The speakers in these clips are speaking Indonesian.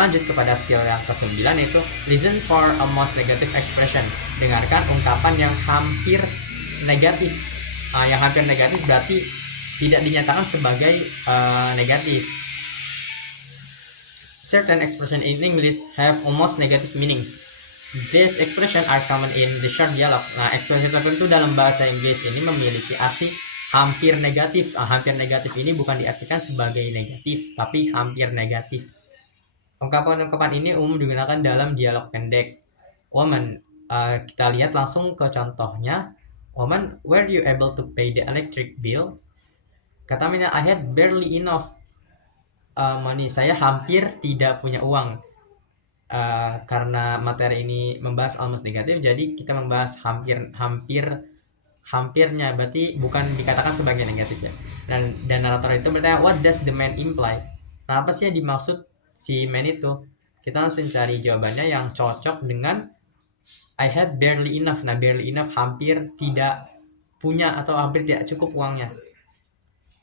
lanjut kepada skill yang ke-9, yaitu listen for a most negative expression. Dengarkan ungkapan yang hampir negatif. Yang hampir negatif berarti tidak dinyatakan sebagai negatif. Certain expression in English have almost negative meanings. These expression are common in the short dialogue. Nah, ekspresi tertentu dalam bahasa Inggris ini memiliki arti hampir negatif. Hampir negatif ini bukan diartikan sebagai negatif, tapi hampir negatif. Ungkapan-ungkapan ini umum digunakan dalam dialog pendek. Woman, kita lihat langsung ke contohnya. Woman, were you able to pay the electric bill? Kata Mina, I had barely enough money. Saya hampir tidak punya uang. Karena materi ini membahas almost negatif, jadi kita membahas hampirnya, berarti bukan dikatakan sebagai negatif ya. Dan narator itu bertanya, what does the man imply? Nah, apa sih yang dimaksud si man itu? Kita langsung cari jawabannya yang cocok dengan I had barely enough. Nah, barely enough hampir tidak punya atau hampir tidak cukup uangnya.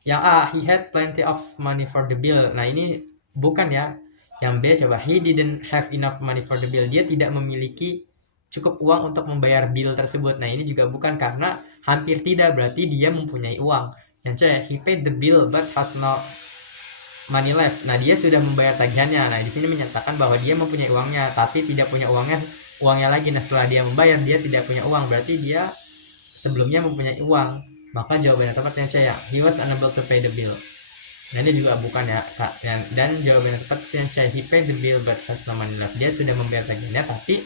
Yang A, he had plenty of money for the bill. Nah, ini bukan ya. Yang B, coba, he didn't have enough money for the bill. Dia tidak memiliki cukup uang untuk membayar bill tersebut. Nah, ini juga bukan, karena hampir tidak berarti dia mempunyai uang. Yang C, he paid the bill but has no money left. Nah, dia sudah membayar tagihannya. Nah, di sini menyatakan bahwa dia mempunyai uangnya tapi tidak punya uangnya lagi. Nah, setelah dia membayar dia tidak punya uang, berarti dia sebelumnya mempunyai uang. Maka jawaban yang tepat yang C ya, he was unable to pay the bill. Nah, ini juga bukan ya, Kak. Dan jawaban yang tepat yang C, he paid the bill but has no money left. Dia sudah membayar tagihannya tapi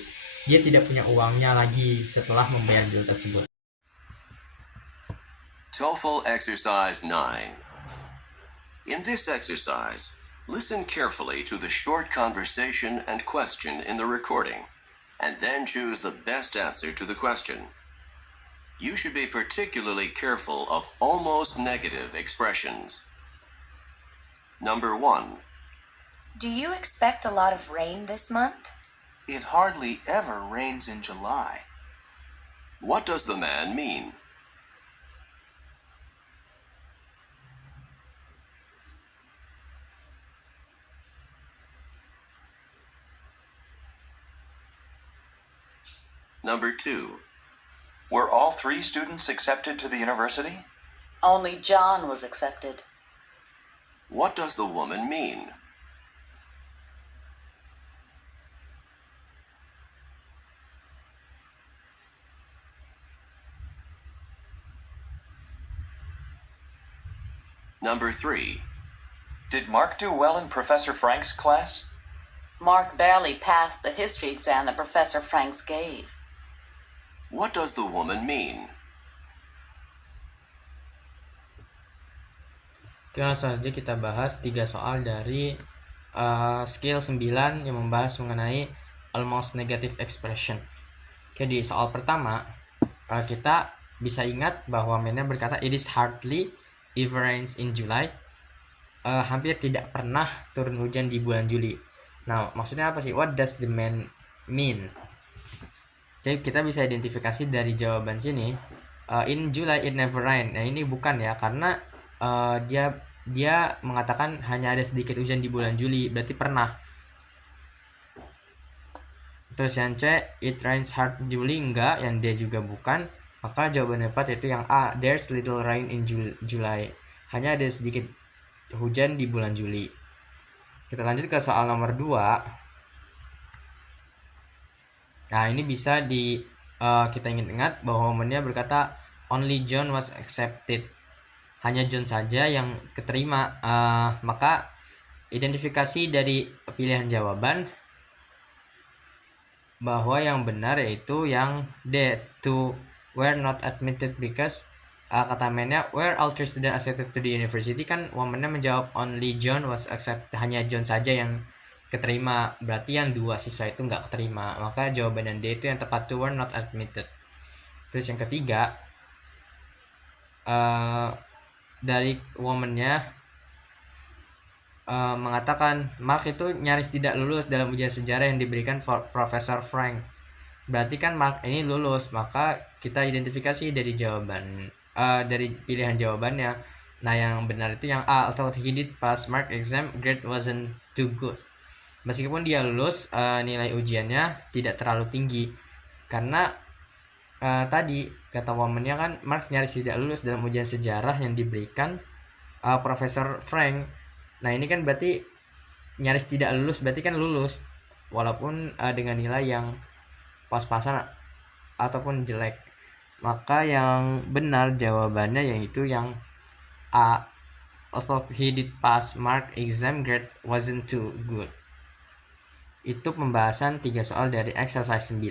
dia tidak punya uangnya lagi setelah membayar bill tersebut. TOEFL Exercise 9. In this exercise, listen carefully to the short conversation and question in the recording, and then choose the best answer to the question. You should be particularly careful of almost negative expressions. Number 1. Do you expect a lot of rain this month? It hardly ever rains in July. What does the man mean? Number 2. Were all 3 students accepted to the university? Only John was accepted. What does the woman mean? Number 3. Did Mark do well in Professor Frank's class? Mark barely passed the history exam that Professor Franks gave. What does the woman mean? Oke, langsung saja kita bahas 3 soal dari skill 9 yang membahas mengenai almost negative expression. Oke, di soal pertama kita bisa ingat bahwa mainnya berkata it is hardly ever rains in July. Hampir tidak pernah turun hujan di bulan Juli. Nah, maksudnya apa sih? What does the man mean? Oke, kita bisa identifikasi dari jawaban sini. In July it never rain. Nah, ini bukan ya, karena dia mengatakan hanya ada sedikit hujan di bulan Juli, berarti pernah. Terus yang C, it rains hard Juli, enggak, yang D juga bukan. Maka jawaban yang tepat yaitu yang A, there's little rain in July. Hanya ada sedikit hujan di bulan Juli. Kita lanjut ke soal nomor 2. Nah, ini bisa kita ingat bahwa momennya berkata only John was accepted. Hanya John saja yang keterima. Maka identifikasi dari pilihan jawaban bahwa yang benar yaitu yang D, two were not admitted because kata mainnya were all three students accepted to the university, kan womannya menjawab only John was accepted, hanya John saja yang keterima, berarti yang 2 siswa itu nggak keterima. Maka jawaban yang D itu yang tepat, two were not admitted. Terus yang ketiga, dari womannya mengatakan Mark itu nyaris tidak lulus dalam ujian sejarah yang diberikan Profesor Frank. Berarti kan Mark ini lulus, maka kita identifikasi dari jawaban dari pilihan jawabannya. Nah, yang benar itu yang A, although he did pass Mark exam, grade wasn't too good. Meskipun dia lulus, nilai ujiannya tidak terlalu tinggi karena tadi kata womannya kan Mark nyaris tidak lulus dalam ujian sejarah yang diberikan Profesor Frank. Nah ini kan berarti nyaris tidak lulus, berarti kan lulus walaupun dengan nilai yang pas-pasan ataupun jelek. Maka yang benar jawabannya yaitu yang A. Although he did pass, Mark exam grade wasn't too good. Itu pembahasan 3 soal dari exercise 9.